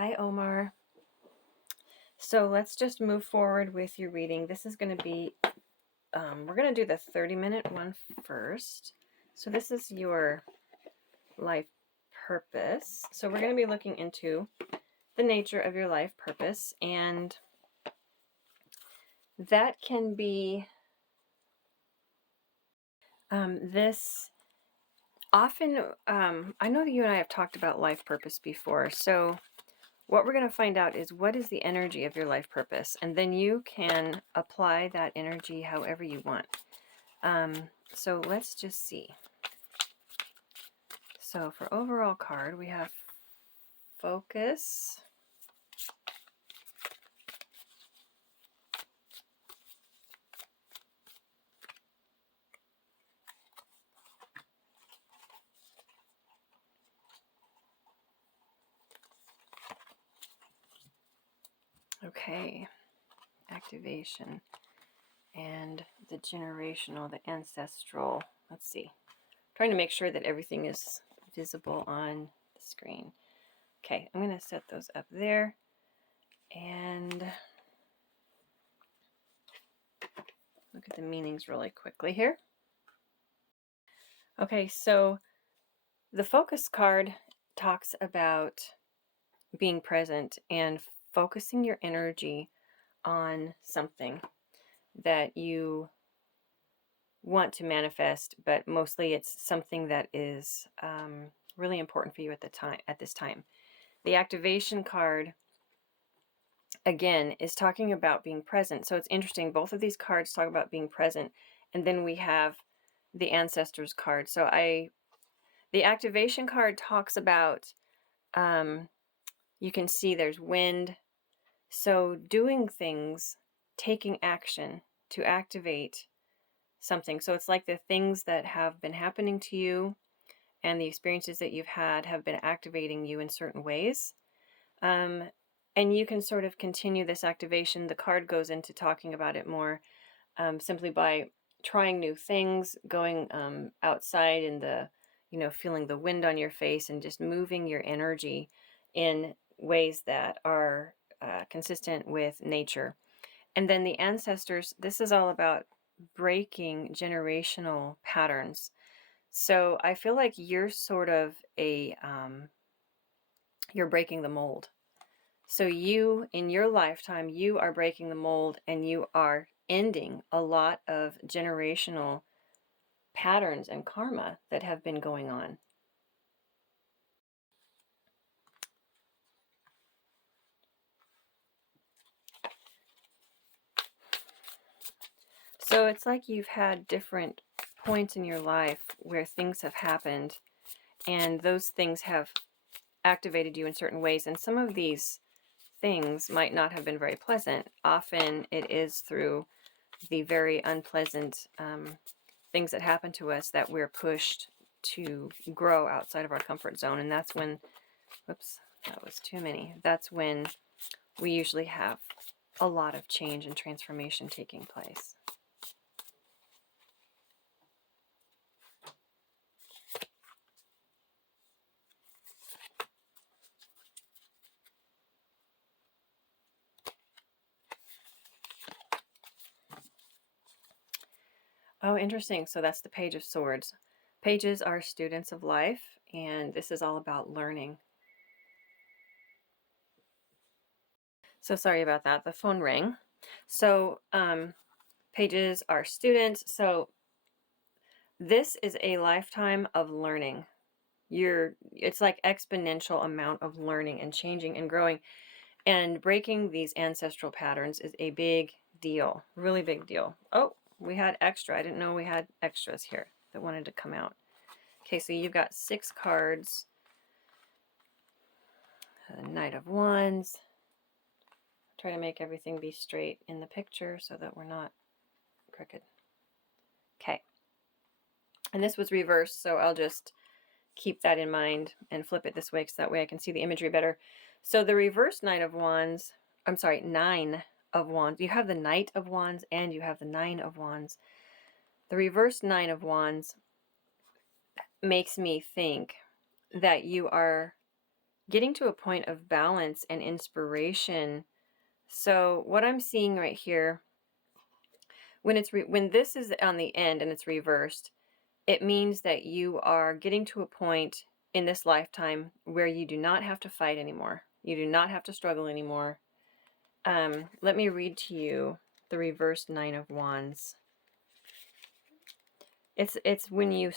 Hi, Omar. So let's just move forward with your reading. This is going to be, we're going to do the 30-minute one first. So this is your life purpose. So we're going to be looking into the nature of your life purpose, and that can be this often, I know that you and I have talked about life purpose before. So what we're going to find out is what is the energy of your life purpose, and then you can apply that energy however you want. So let's just see. So for overall card, we have focus. Okay, activation. And the generational, the ancestral. Let's see. Trying to make sure that everything is visible on the screen. Okay, I'm going to set those up there. And look at the meanings really quickly here. Okay, so the focus card talks about being present and focusing your energy on something that you want to manifest, but mostly it's something that is really important for you at this time. The activation card, again, is talking about being present. So it's interesting. Both of these cards talk about being present. And then we have the ancestors card. So the activation card talks about, you can see there's wind. So doing things, taking action to activate something. So it's like the things that have been happening to you and the experiences that you've had have been activating you in certain ways. And you can sort of continue this activation. The card goes into talking about it more simply by trying new things, going outside in the, feeling the wind on your face and just moving your energy in ways that are consistent with nature. And then the ancestors, this is all about breaking generational patterns. So I feel like you're sort of you're breaking the mold. So you, in your lifetime, you are breaking the mold and you are ending a lot of generational patterns and karma that have been going on. So it's like you've had different points in your life where things have happened and those things have activated you in certain ways. And some of these things might not have been very pleasant. Often it is through the very unpleasant things that happen to us that we're pushed to grow outside of our comfort zone. And that's when, whoops, that was too many. That's when we usually have a lot of change and transformation taking place. Oh, interesting. So that's the Page of Swords. Pages are students of life, and this is all about learning. So sorry about that. The phone rang. So pages are students. So this is a lifetime of learning. It's like exponential amount of learning and changing and growing, and breaking these ancestral patterns is a big deal, really big deal. Oh, we had extra. I didn't know we had extras here that wanted to come out. Okay, so you've got 6 cards. Knight of Wands. Try to make everything be straight in the picture so that we're not crooked. Okay. And this was reversed, so I'll just keep that in mind and flip it this way because that way I can see the imagery better. So the reverse Nine of Wands, Nine of Wands. You have the Knight of Wands and you have the Nine of Wands. The reverse Nine of Wands makes me think that you are getting to a point of balance and inspiration. So what I'm seeing right here, when this is on the end and it's reversed, it means that you are getting to a point in this lifetime where you do not have to fight anymore. You do not have to struggle anymore. Let me read to you the reversed Nine of Wands. It's when you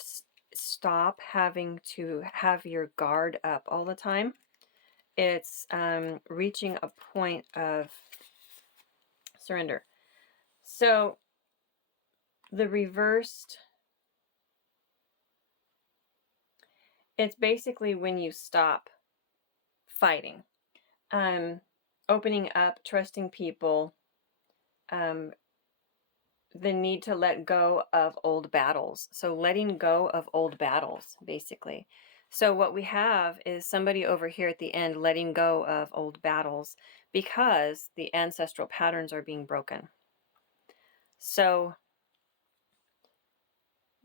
stop having to have your guard up all the time. It's reaching a point of surrender. So the reversed, it's basically when you stop fighting, opening up, trusting people, the need to let go of old battles. So letting go of old battles, basically. So what we have is somebody over here at the end letting go of old battles because the ancestral patterns are being broken. So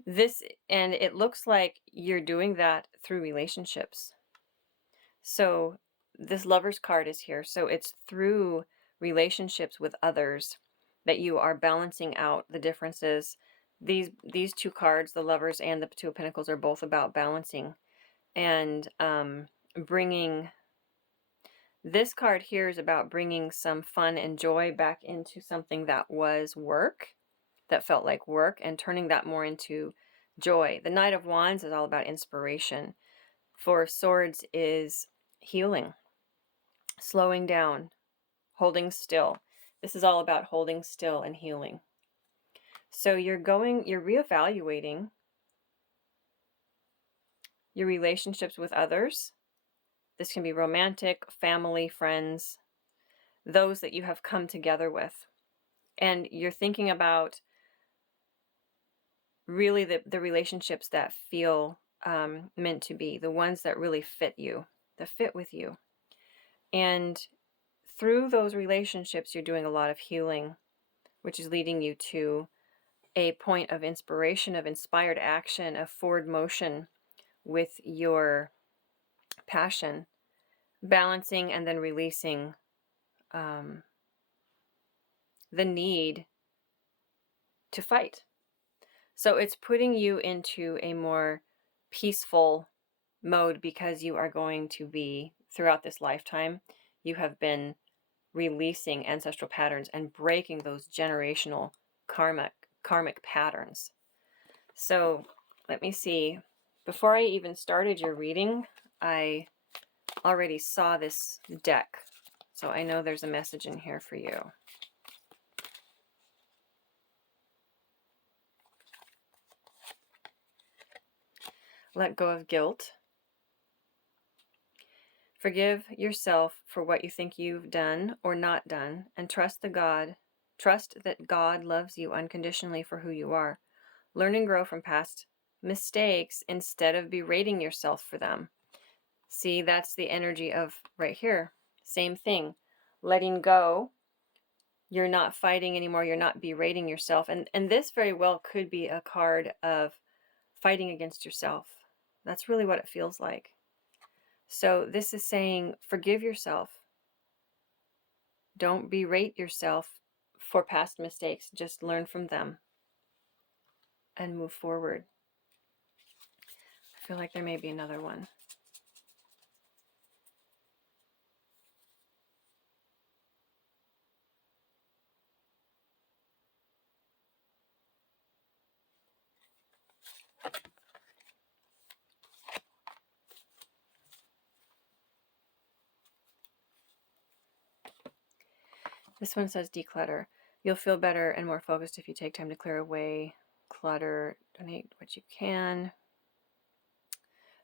this, and it looks like you're doing that through relationships. So this Lover's card is here. So it's through relationships with others that you are balancing out the differences. These two cards, the Lovers and the Two of Pentacles, are both about balancing and bringing. This card here is about bringing some fun and joy back into something that was work, that felt like work, and turning that more into joy. The Knight of Wands is all about inspiration. Four of Swords is healing, slowing down, holding still. This is all about holding still and healing. So you're reevaluating your relationships with others. This can be romantic, family, friends, those that you have come together with. And you're thinking about really the relationships that feel meant to be, the ones that really fit you, that fit with you. And through those relationships, you're doing a lot of healing, which is leading you to a point of inspiration, of inspired action, of forward motion with your passion, balancing and then releasing the need to fight. So it's putting you into a more peaceful mode because you are going to be, throughout this lifetime, you have been releasing ancestral patterns and breaking those generational karmic patterns. So let me see. Before I even started your reading, I already saw this deck. So I know there's a message in here for you. Let go of guilt. Forgive yourself for what you think you've done or not done, and trust that God loves you unconditionally for who you are. Learn and grow from past mistakes instead of berating yourself for them. See, that's the energy of right here. Same thing. Letting go. You're not fighting anymore. You're not berating yourself. And this very well could be a card of fighting against yourself. That's really what it feels like. So this is saying, forgive yourself. Don't berate yourself for past mistakes. Just learn from them and move forward. I feel like there may be another one. This one says declutter. You'll feel better and more focused if you take time to clear away clutter. Donate what you can.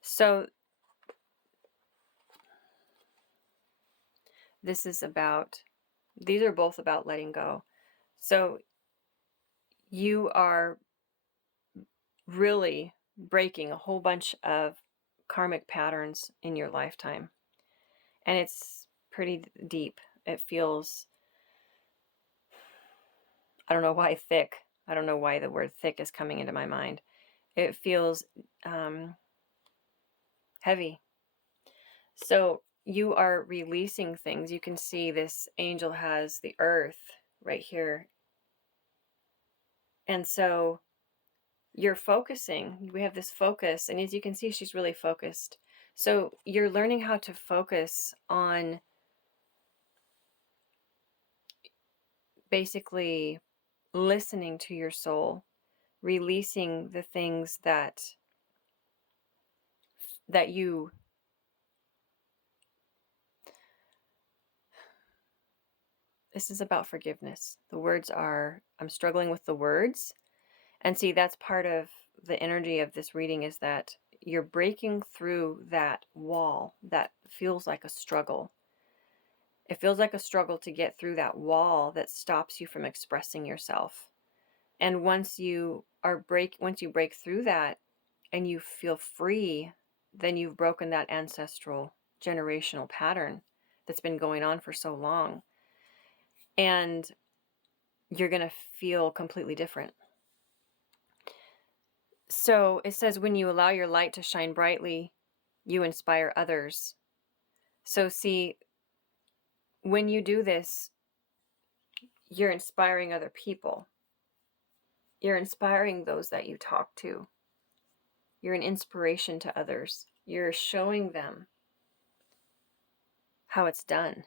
So this is about, these are both about letting go. So you are really breaking a whole bunch of karmic patterns in your lifetime. And it's pretty deep. It feels, I don't know why thick. I don't know why the word thick is coming into my mind. It feels heavy. So you are releasing things. You can see this angel has the earth right here. And so you're focusing. We have this focus, and as you can see, she's really focused. So you're learning how to focus on basically listening to your soul, releasing the things that you this is about forgiveness. The words are, I'm struggling with the words. And see, that's part of the energy of this reading, is that you're breaking through that wall that feels like a struggle. It feels like a struggle to get through that wall that stops you from expressing yourself. And once you break through that and you feel free, then you've broken that ancestral generational pattern that's been going on for so long. And you're going to feel completely different. So it says, when you allow your light to shine brightly, you inspire others. So see, when you do this, you're inspiring other people. You're inspiring those that you talk to. You're an inspiration to others. You're showing them how it's done.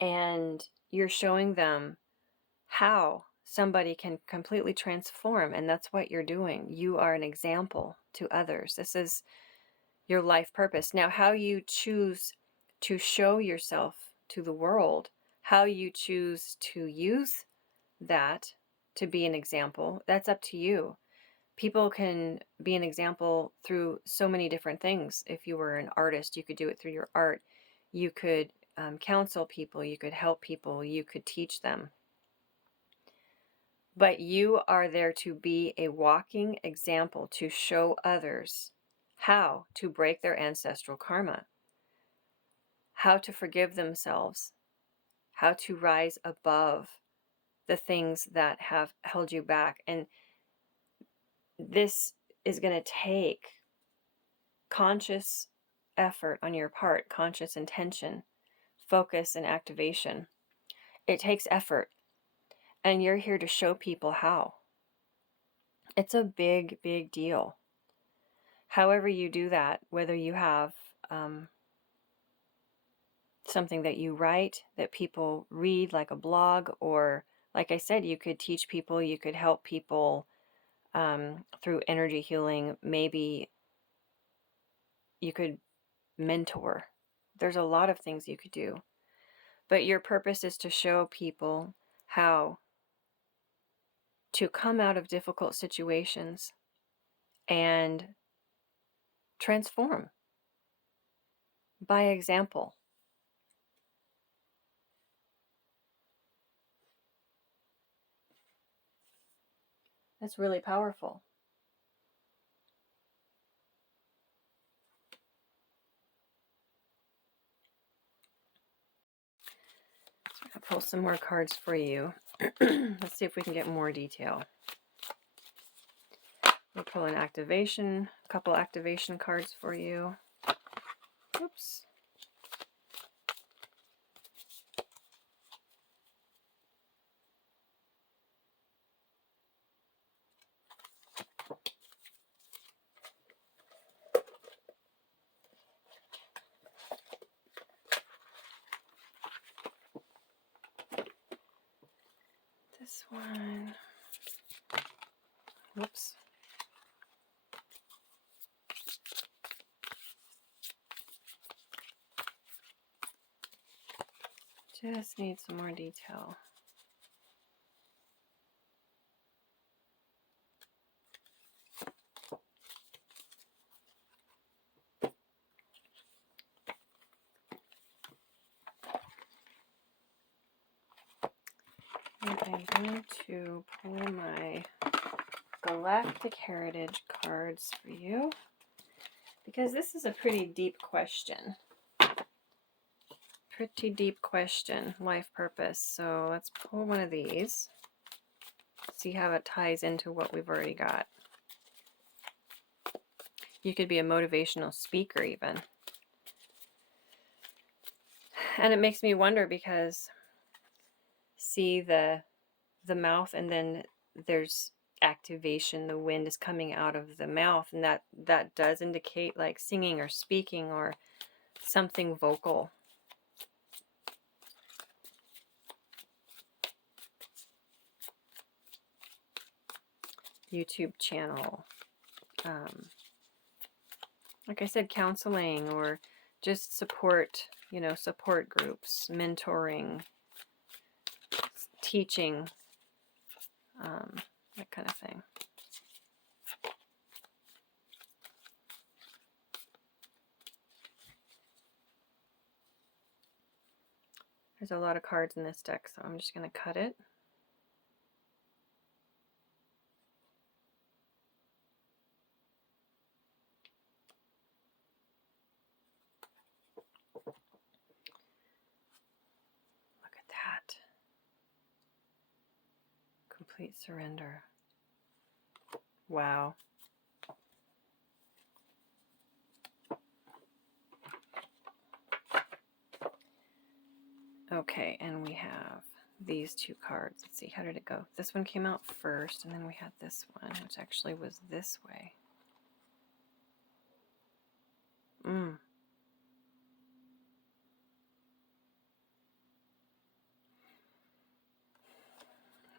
And you're showing them how somebody can completely transform. And that's what you're doing. You are an example to others. This is your life purpose. Now, how you choose to show yourself to the world, how you choose to use that to be an example, that's up to you. People can be an example through so many different things. If you were an artist, you could do it through your art. You could counsel people, you could help people, you could teach them. But you are there to be a walking example, to show others how to break their ancestral karma, how to forgive themselves, how to rise above the things that have held you back. And this is going to take conscious effort on your part, conscious intention, focus, and activation. It takes effort, and you're here to show people how. It's a big, big deal. However you do that, whether you have something that you write that people read, like a blog, or like I said, you could teach people, you could help people through energy healing. Maybe you could mentor. There's a lot of things you could do. But your purpose is to show people how to come out of difficult situations and transform by example. That's really powerful. I'll pull some more cards for you. Let's see if we can get more detail. We'll pull an activation, a couple activation cards for you. Oops. This one. Whoops. Just need some more detail. And I'm going to pull my Galactic Heritage cards for you, because this is a pretty deep question. Pretty deep question, life purpose. So let's pull one of these, see how it ties into what we've already got. You could be a motivational speaker even. And it makes me wonder because see the mouth, and then there's activation. The wind is coming out of the mouth, and that does indicate like singing or speaking or something vocal. YouTube channel. Like I said, counseling or just support, support groups, mentoring, teaching, that kind of thing. There's a lot of cards in this deck, so I'm just going to cut it. Look at that. Complete surrender. Wow. Okay, and we have these two cards. Let's see, how did it go? This one came out first, and then we had this one, which actually was this way.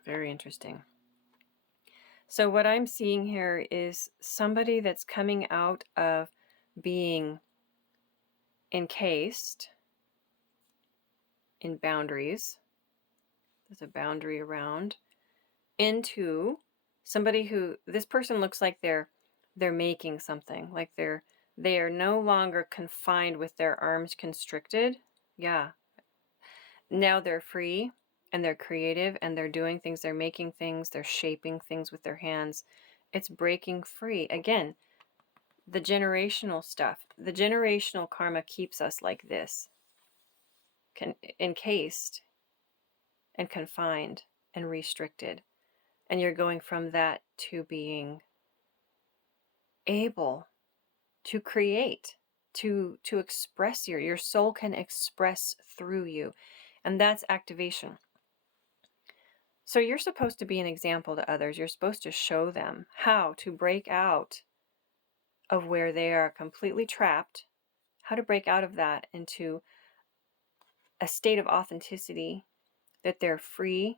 Very interesting. So what I'm seeing here is somebody that's coming out of being encased in boundaries. There's a boundary around, into somebody who, this person looks like they're making something, like they are no longer confined with their arms constricted. Yeah. Now they're free and they're creative and they're doing things, they're making things, they're shaping things with their hands. It's breaking free. Again, the generational stuff, the generational karma keeps us like this, encased and confined and restricted. And you're going from that to being able to create, to express your soul can express through you. And that's activation. So you're supposed to be an example to others. You're supposed to show them how to break out of where they are completely trapped, how to break out of that into a state of authenticity, that they're free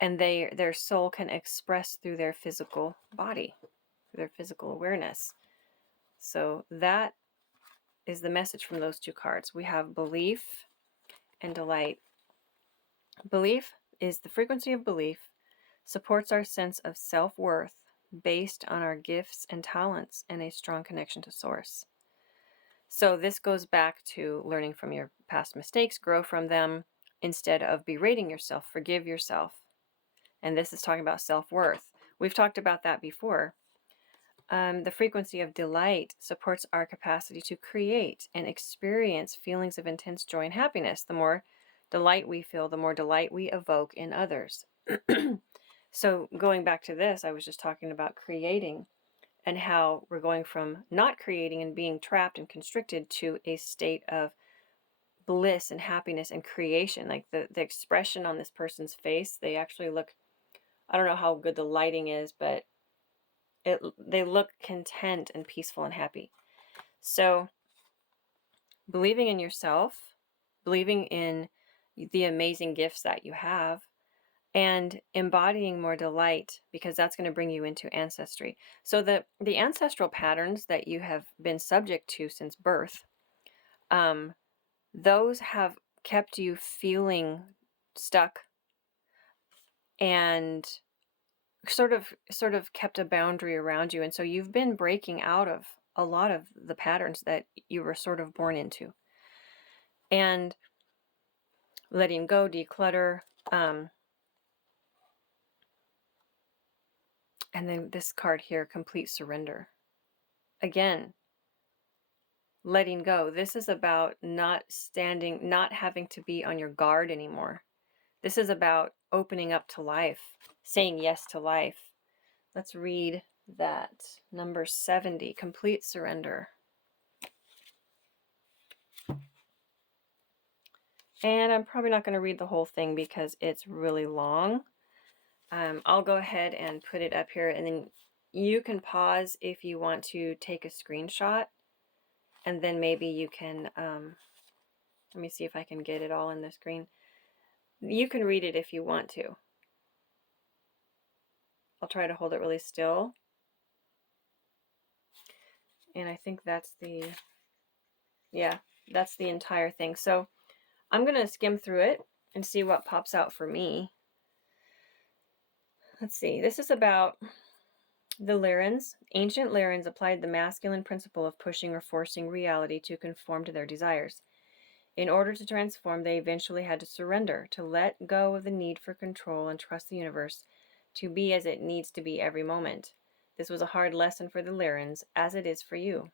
and their soul can express through their physical body, their physical awareness. So that is the message from those two cards. We have belief and delight. Belief is the frequency of belief, supports our sense of self-worth based on our gifts and talents and a strong connection to source. So this goes back to learning from your past mistakes, grow from them instead of berating yourself, forgive yourself. And this is talking about self-worth. We've talked about that before. The frequency of delight supports our capacity to create and experience feelings of intense joy and happiness. The more delight we feel, the more delight we evoke in others. So going back to this, I was just talking about creating and how we're going from not creating and being trapped and constricted to a state of bliss and happiness and creation. Like the expression on this person's face, they actually look, I don't know how good the lighting is, but they look content and peaceful and happy. So believing in yourself, believing in the amazing gifts that you have, and embodying more delight, because that's going to bring you into ancestry. So the ancestral patterns that you have been subject to since birth, those have kept you feeling stuck and sort of kept a boundary around you. And so you've been breaking out of a lot of the patterns that you were sort of born into. And letting go, declutter, and then this card here, complete surrender. Again, letting go. This is about not having to be on your guard anymore. This is about opening up to life, saying yes to life. Let's read that. Number 70, complete surrender. And I'm probably not going to read the whole thing because it's really long. I'll go ahead and put it up here, and then you can pause if you want to take a screenshot, and then maybe you can, let me see if I can get it all in the screen. You can read it if you want to. I'll try to hold it really still. And I think that's that's the entire thing. So I'm going to skim through it and see what pops out for me. Let's see. This is about the Lyrans. Ancient Lyrans applied the masculine principle of pushing or forcing reality to conform to their desires. In order to transform, they eventually had to surrender, to let go of the need for control and trust the universe to be as it needs to be every moment. This was a hard lesson for the Lyrans, as it is for you.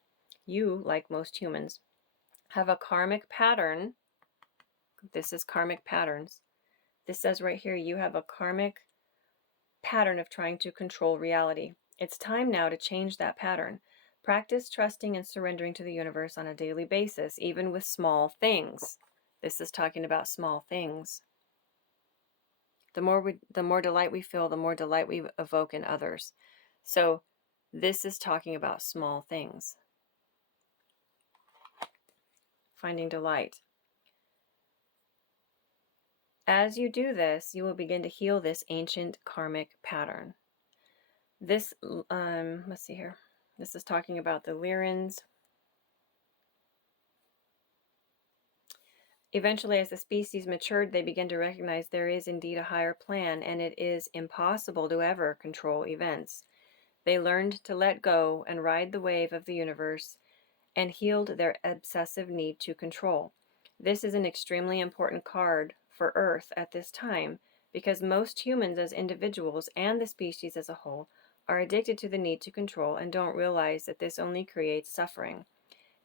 You, like most humans, have a karmic pattern. This is karmic patterns. This says right here, you have a karmic pattern of trying to control reality. It's time now to change that pattern. Practice trusting and surrendering to the universe on a daily basis, even with small things. This is talking about small things. The more delight we feel, the more delight we evoke in others. So this is talking about small things. Finding delight. As you do this, you will begin to heal this ancient karmic pattern. This, let's see here. This is talking about the Lyrans. Eventually, as the species matured, they began to recognize there is indeed a higher plan, and it is impossible to ever control events. They learned to let go and ride the wave of the universe and healed their obsessive need to control. This is an extremely important card for Earth at this time because most humans as individuals and the species as a whole are addicted to the need to control and don't realize that this only creates suffering.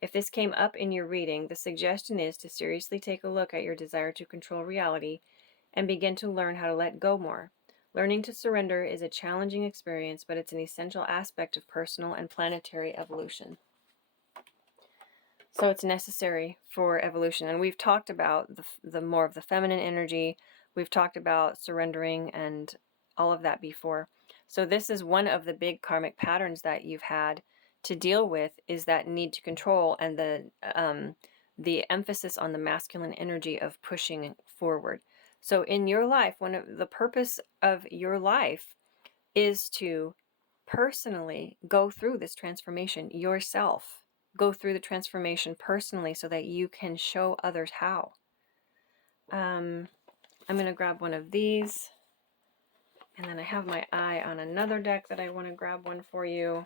If this came up in your reading, the suggestion is to seriously take a look at your desire to control reality and begin to learn how to let go more. Learning to surrender is a challenging experience, but it's an essential aspect of personal and planetary evolution. So it's necessary for evolution. And we've talked about the more of the feminine energy. We've talked about surrendering and all of that before. So this is one of the big karmic patterns that you've had to deal with, is that need to control and the emphasis on the masculine energy of pushing forward. So in your life, one of the purpose of your life is to personally go through this transformation yourself. Go through the transformation personally so that you can show others how. I'm going to grab one of these. And then I have my eye on another deck that I want to grab one for you.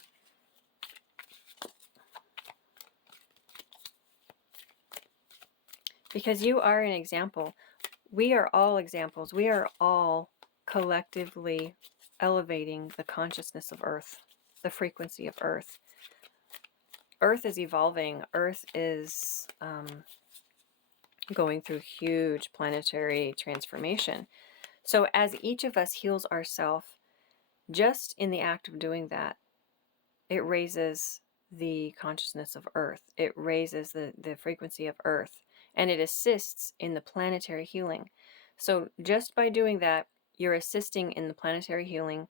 Because you are an example. We are all examples. We are all collectively elevating the consciousness of Earth, the frequency of Earth. Earth is evolving. Earth is going through huge planetary transformation. So as each of us heals ourselves, just in the act of doing that, it raises the consciousness of Earth. It raises the frequency of Earth, and it assists in the planetary healing. So just by doing that, you're assisting in the planetary healing,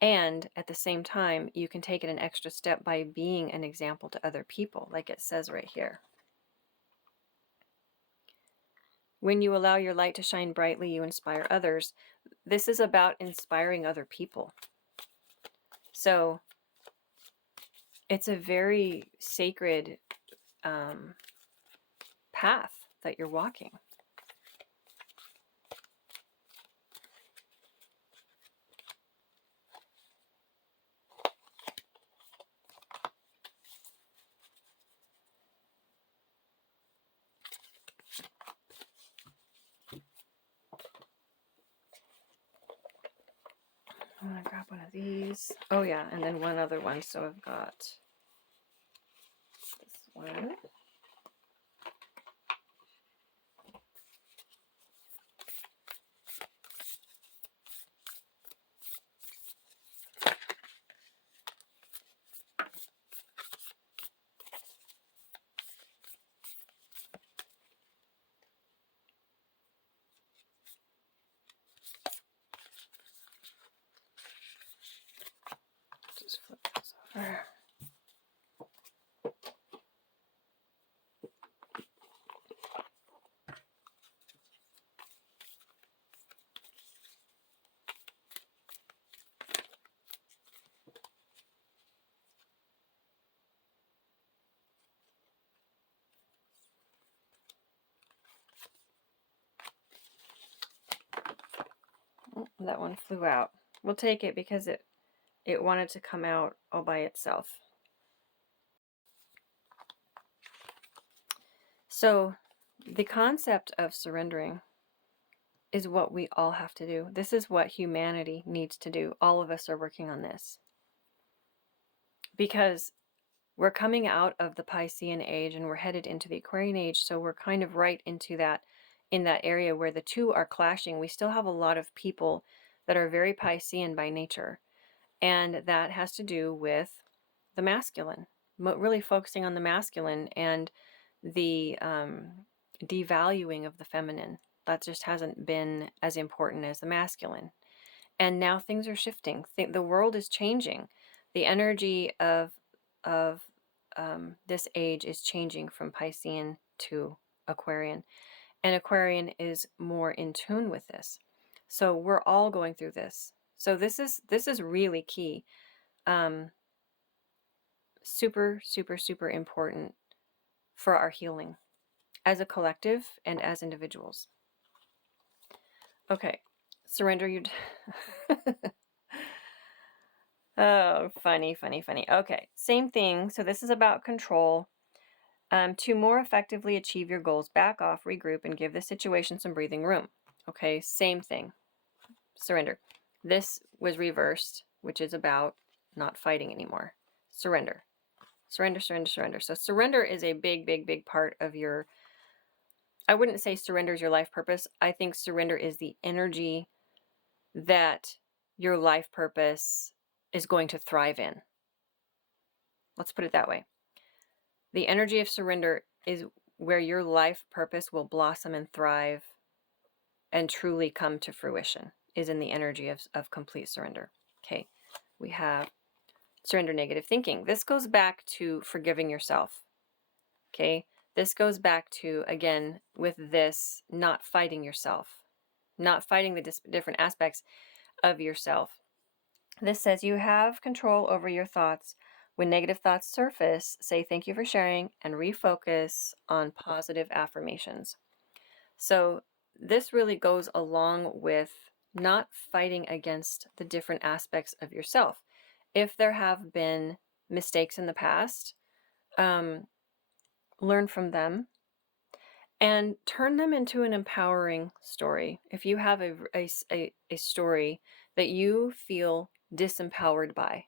and at the same time, you can take it an extra step by being an example to other people, like it says right here. When you allow your light to shine brightly, you inspire others. This is about inspiring other people. So it's a very sacred path that you're walking. I'm going to grab one of these. Oh yeah, and then one other one. So I've got this one. That one flew out. We'll take it because it wanted to come out all by itself. So the concept of surrendering is what we all have to do. This is what humanity needs to do. All of us are working on this. Because we're coming out of the Piscean age and we're headed into the Aquarian age. So we're kind of right into that, in that area where the two are clashing. We still have a lot of people that are very Piscean by nature. And that has to do with the masculine, really focusing on the masculine and the devaluing of the feminine. That just hasn't been as important as the masculine. And now things are shifting. The world is changing. The energy of this age is changing from Piscean to Aquarian. And Aquarian is more in tune with this. So we're all going through this. So this is really key. Super, super, super important for our healing as a collective and as individuals. Okay, surrender your... Oh, funny, funny, funny. Okay, same thing. So this is about control. To more effectively achieve your goals, back off, regroup, and give the situation some breathing room. Okay, same thing. Surrender. This was reversed, which is about not fighting anymore. Surrender. Surrender, surrender, surrender. So surrender is a big, big, big part of your... I wouldn't say surrender is your life purpose. I think surrender is the energy that your life purpose is going to thrive in. Let's put it that way. The energy of surrender is where your life purpose will blossom and thrive and truly come to fruition, is in the energy of complete surrender. Okay, we have surrender negative thinking. This goes back to forgiving yourself. Okay, this goes back to, again, with this, not fighting yourself, not fighting the different aspects of yourself. This says you have control over your thoughts. When negative thoughts surface, say thank you for sharing and refocus on positive affirmations. So this really goes along with not fighting against the different aspects of yourself. If there have been mistakes in the past, learn from them and turn them into an empowering story. If you have a story that you feel disempowered by,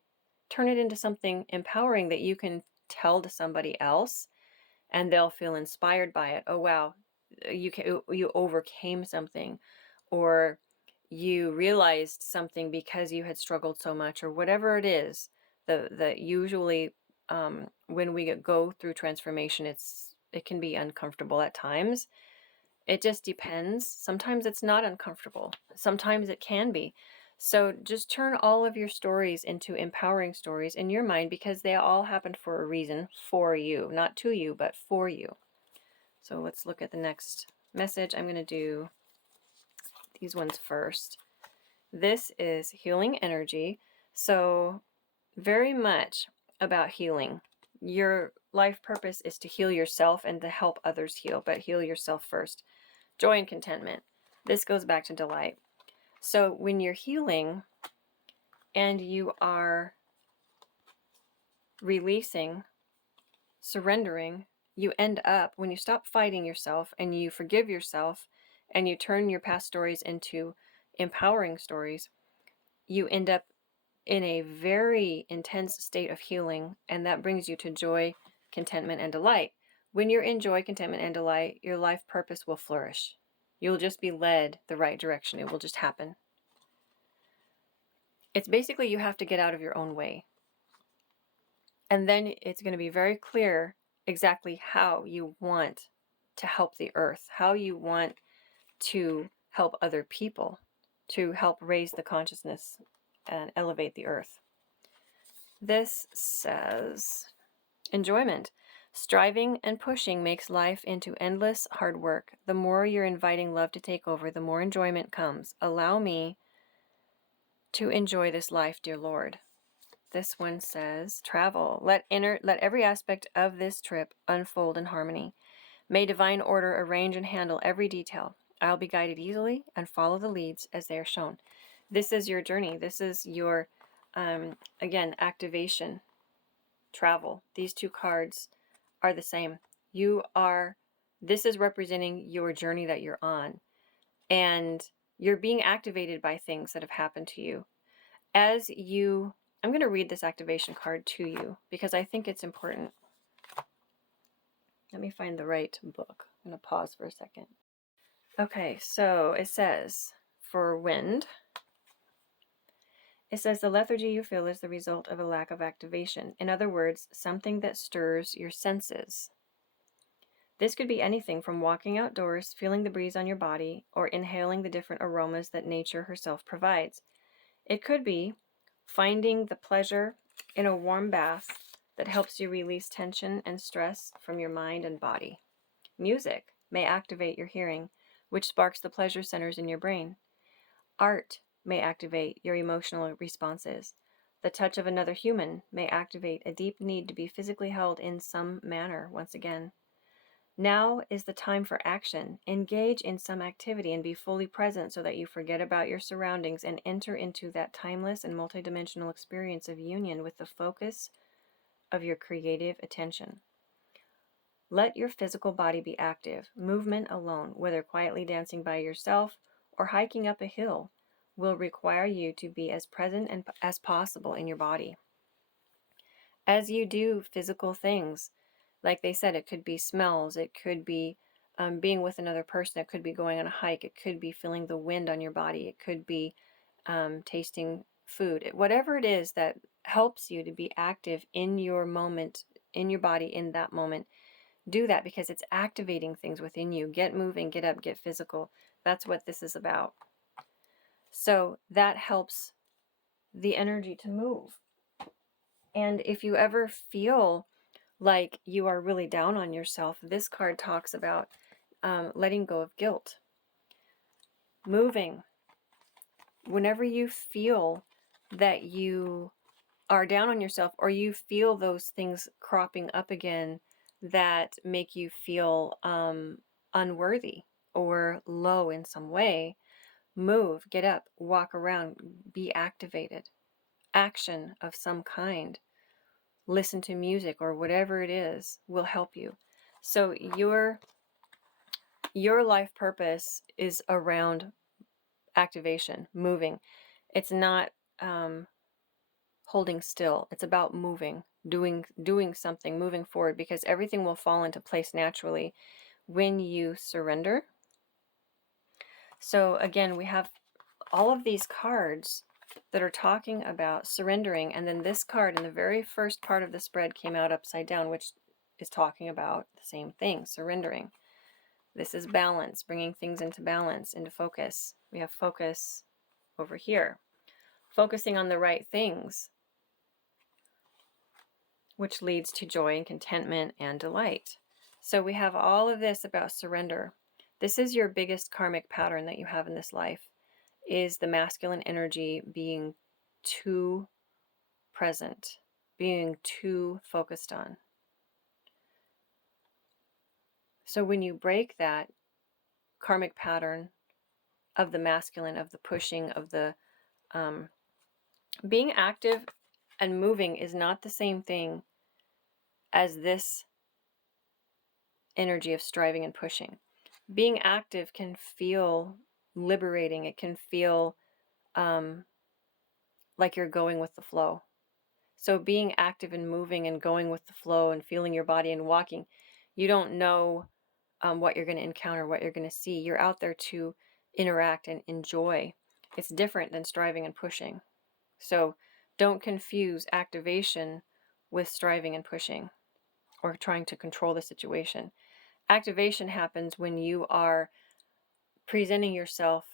turn it into something empowering that you can tell to somebody else and they'll feel inspired by it. Oh, wow, you overcame something, or you realized something because you had struggled so much, or whatever it is. The usually when we go through transformation, it can be uncomfortable at times. It just depends. Sometimes it's not uncomfortable. Sometimes it can be. So just turn all of your stories into empowering stories in your mind, because they all happened for a reason, for you, not to you, but for you. So let's look at the next message. I'm going to do these ones first. This is healing energy. So very much about healing. Your life purpose is to heal yourself and to help others heal, but heal yourself first. Joy and contentment. This goes back to delight. So when you're healing and you are releasing, surrendering, you end up, when you stop fighting yourself and you forgive yourself and you turn your past stories into empowering stories, you end up in a very intense state of healing, and that brings you to joy, contentment, and delight. When you're in joy, contentment, and delight, your life purpose will flourish. You'll just be led the right direction. It will just happen. It's basically you have to get out of your own way. And then it's going to be very clear exactly how you want to help the earth, how you want to help other people, to help raise the consciousness and elevate the earth. This says, enjoyment. Striving and pushing makes life into endless hard work. The more you're inviting love to take over, the more enjoyment comes. Allow me to enjoy this life, dear Lord. This one says, travel. Let every aspect of this trip unfold in harmony. May divine order arrange and handle every detail. I'll be guided easily and follow the leads as they are shown. This is your journey. This is your, again, activation, travel. These two cards are the same. This is representing your journey that you're on. And you're being activated by things that have happened to you. I'm going to read this activation card to you because I think it's important. Let me find the right book. I'm going to pause for a second. Okay, so it says, for wind, it says the lethargy you feel is the result of a lack of activation. In other words, something that stirs your senses. This could be anything from walking outdoors, feeling the breeze on your body, or inhaling the different aromas that nature herself provides. It could be finding the pleasure in a warm bath that helps you release tension and stress from your mind and body. Music may activate your hearing, which sparks the pleasure centers in your brain. Art may activate your emotional responses. The touch of another human may activate a deep need to be physically held in some manner once again. Now is the time for action. Engage in some activity and be fully present so that you forget about your surroundings and enter into that timeless and multidimensional experience of union with the focus of your creative attention. Let your physical body be active. Movement alone, whether quietly dancing by yourself or hiking up a hill, will require you to be as present as possible in your body. As you do physical things, like they said, it could be smells, it could be being with another person, it could be going on a hike, it could be feeling the wind on your body, it could be tasting food. Whatever it is that helps you to be active in your moment, in your body, in that moment, do that because it's activating things within you. Get moving, get up, get physical. That's what this is about. So that helps the energy to move. And if you ever feel like you are really down on yourself, this card talks about letting go of guilt. Moving. Whenever you feel that you are down on yourself or you feel those things cropping up again that make you feel unworthy or low in some way, move, get up, walk around, be activated. Action of some kind. Listen to music or whatever it is will help you. So your life purpose is around activation, moving. It's not holding still. It's about moving, doing something, moving forward, because everything will fall into place naturally when you surrender. So again, we have all of these cards that are talking about surrendering, and then this card in the very first part of the spread came out upside down, which is talking about the same thing, surrendering. This is balance, bringing things into balance, into focus. We have focus over here, focusing on the right things, which leads to joy and contentment and delight. So we have all of this about surrender. This is your biggest karmic pattern that you have in this life, is the masculine energy being too present, being too focused on. So when you break that karmic pattern of the masculine, of the pushing, of the being active and moving is not the same thing as this energy of striving and pushing. Being active can feel liberating. It can feel like you're going with the flow. So being active and moving and going with the flow and feeling your body and walking, you don't know what you're going to encounter, what you're going to see. You're out there to interact and enjoy. It's different than striving and pushing. So don't confuse activation with striving and pushing or trying to control the situation. Activation happens when you are presenting yourself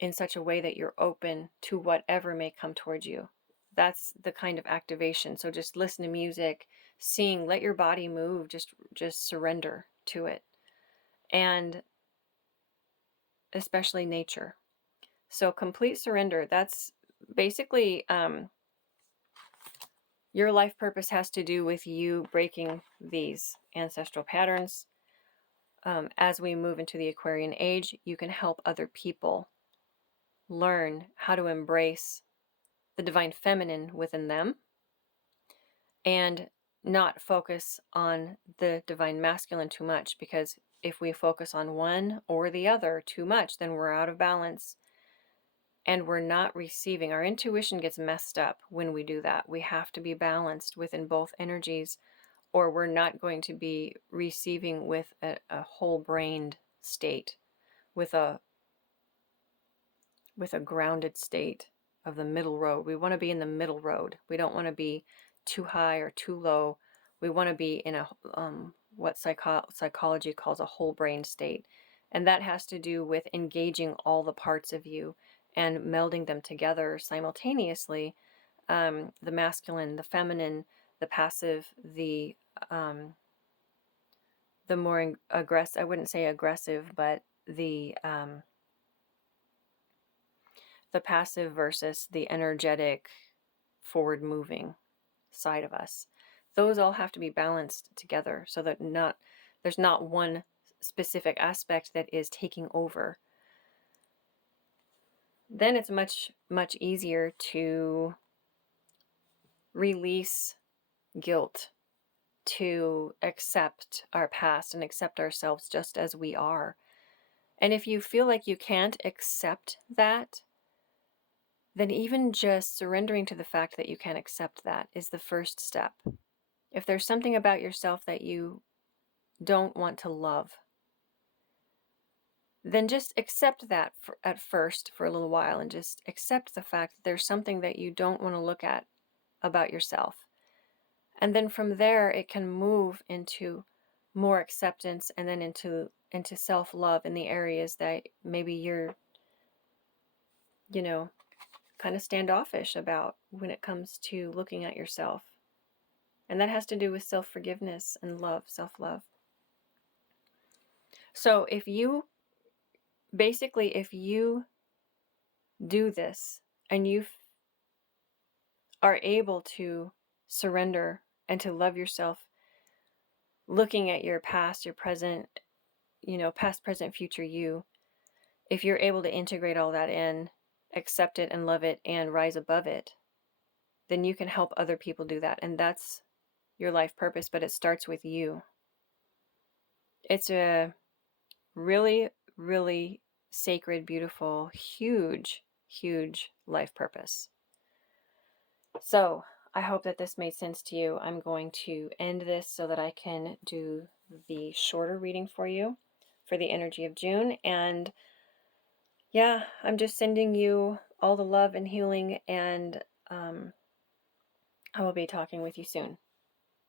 in such a way that you're open to whatever may come towards you. That's the kind of activation. So just listen to music, sing, let your body move, just surrender to it. And especially nature. So complete surrender, that's basically your life purpose has to do with you breaking these ancestral patterns. As we move into the Aquarian age, you can help other people learn how to embrace the divine feminine within them and not focus on the divine masculine too much, because if we focus on one or the other too much, then we're out of balance and we're not receiving. Our intuition gets messed up when we do that. We have to be balanced within both energies, or we're not going to be receiving with a whole-brained state, with a grounded state of the middle road. We want to be in the middle road. We don't want to be too high or too low. We want to be in a what psychology calls a whole brain state. And that has to do with engaging all the parts of you and melding them together simultaneously. The masculine, the feminine, the passive, the more aggressive, I wouldn't say aggressive, but the passive versus the energetic, forward moving side of us. Those all have to be balanced together so that there's not one specific aspect that is taking over. Then it's much, much easier to release guilt, to accept our past and accept ourselves just as we are. And if you feel like you can't accept that, then even just surrendering to the fact that you can accept that is the first step. If there's something about yourself that you don't want to love, then just accept that at first for a little while, and just accept the fact that there's something that you don't want to look at about yourself. And then from there, it can move into more acceptance, and then into self-love in the areas that maybe you're, kind of standoffish about when it comes to looking at yourself. And that has to do with self-forgiveness and love, self-love. So if you do this and you are able to surrender and to love yourself, looking at your past, your present, past, present, future you, if you're able to integrate all that in, accept it and love it and rise above it, then you can help other people do that. And that's your life purpose, but it starts with you. It's a really, really sacred, beautiful, huge, huge life purpose. So I hope that this made sense to you. I'm going to end this so that I can do the shorter reading for you for the energy of June. And yeah, I'm just sending you all the love and healing, and I will be talking with you soon.